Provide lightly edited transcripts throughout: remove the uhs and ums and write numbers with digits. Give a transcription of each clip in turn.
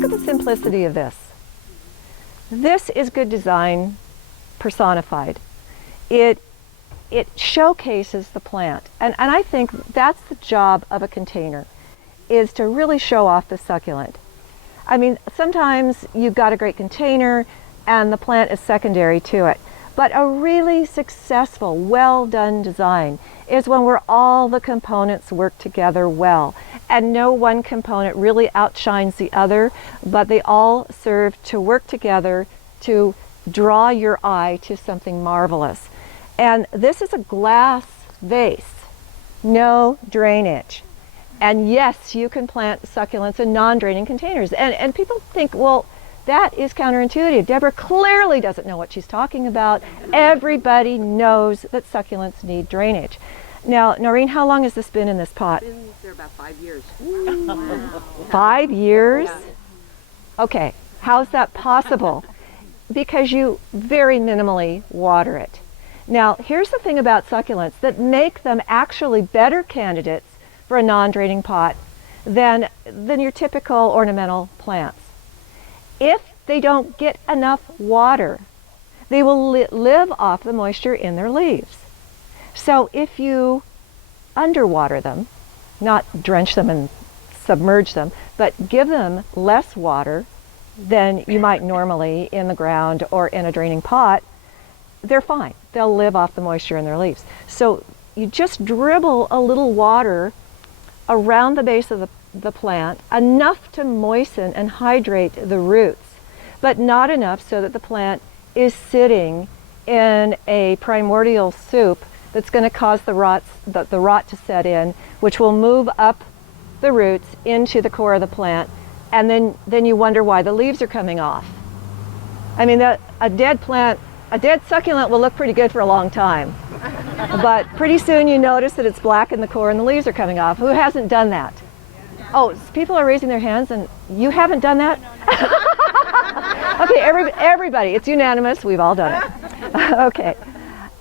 look at the simplicity of this. This is good design personified. It showcases the plant. And I think that's the job of a container, is to really show off the succulent. I mean, sometimes you've got a great container and the plant is secondary to it. But a really successful, well done design is one where all the components work together well. And no one component really outshines the other, but they all serve to work together to draw your eye to something marvelous. And this is a glass vase, no drainage. And yes, you can plant succulents in non-draining containers. And people think, well, that is counterintuitive. Deborah clearly doesn't know what she's talking about. Everybody knows that succulents need drainage. Now, Noreen, how long has this been in this pot? It's been there about 5 years. Wow. 5 years? Yeah. Okay, how's that possible? Because you very minimally water it. Now, here's the thing about succulents that make them actually better candidates for a non-draining pot than your typical ornamental plants. If they don't get enough water, they will live off the moisture in their leaves. So if you underwater them, not drench them and submerge them, but give them less water than you might normally in the ground or in a draining pot, they're fine. They'll live off the moisture in their leaves. So you just dribble a little water around the base of the plant, enough to moisten and hydrate the roots, but not enough so that the plant is sitting in a primordial soup that's going to cause the rot to set in, which will move up the roots into the core of the plant, and then you wonder why the leaves are coming off. I mean, a dead succulent will look pretty good for a long time, but pretty soon you notice that it's black in the core and the leaves are coming off. Who hasn't done that? Oh, people are raising their hands, and you haven't done that? Okay, everybody, it's unanimous. We've all done it. Okay.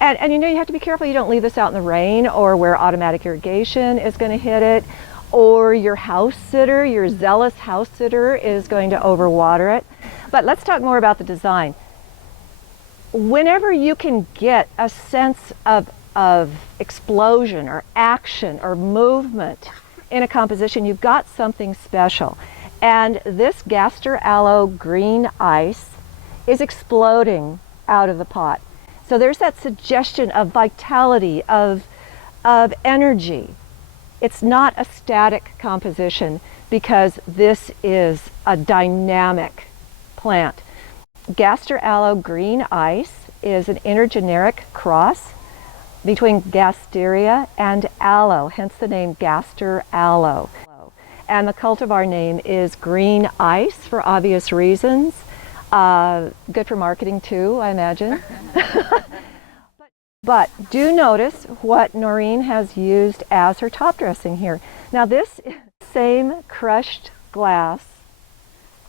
And you know, you have to be careful you don't leave this out in the rain or where automatic irrigation is going to hit it, or your house sitter, your zealous house sitter is going to overwater it. But let's talk more about the design. Whenever you can get a sense of explosion or action or movement in a composition, you've got something special. And this Gasteraloe Green Ice is exploding out of the pot. So there's that suggestion of vitality, of energy. It's not a static composition because this is a dynamic plant. Gasteraloe Green Ice is an intergeneric cross between Gasteria and aloe, hence the name Gasteraloe. And the cultivar name is Green Ice for obvious reasons. Good for marketing too, I imagine. But do notice what Noreen has used as her top dressing here. Now this is the same crushed glass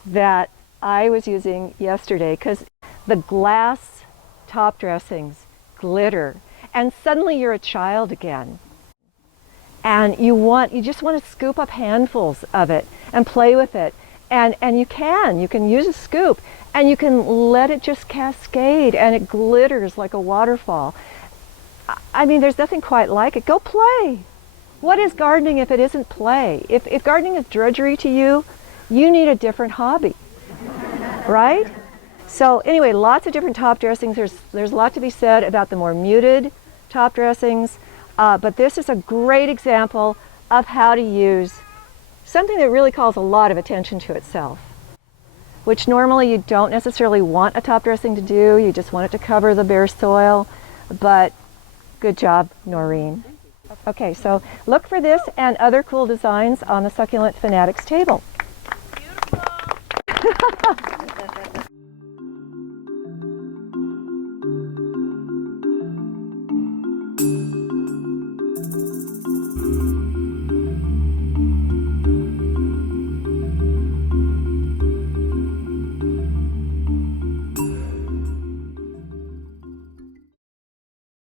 that I was using yesterday, because the glass top dressings glitter, and suddenly you're a child again. And you just want to scoop up handfuls of it and play with it. And you can use a scoop and you can let it just cascade and it glitters like a waterfall. I mean, there's nothing quite like it. Go play. What is gardening if it isn't play? If gardening is drudgery to you, you need a different hobby, right? So anyway, lots of different top dressings. There's a lot to be said about the more muted top dressings. But this is a great example of how to use something that really calls a lot of attention to itself, which normally you don't necessarily want a top dressing to do. You just want it to cover the bare soil. But good job, Noreen. Okay, so look for this and other cool designs on the Succulent Fanatics table. Beautiful.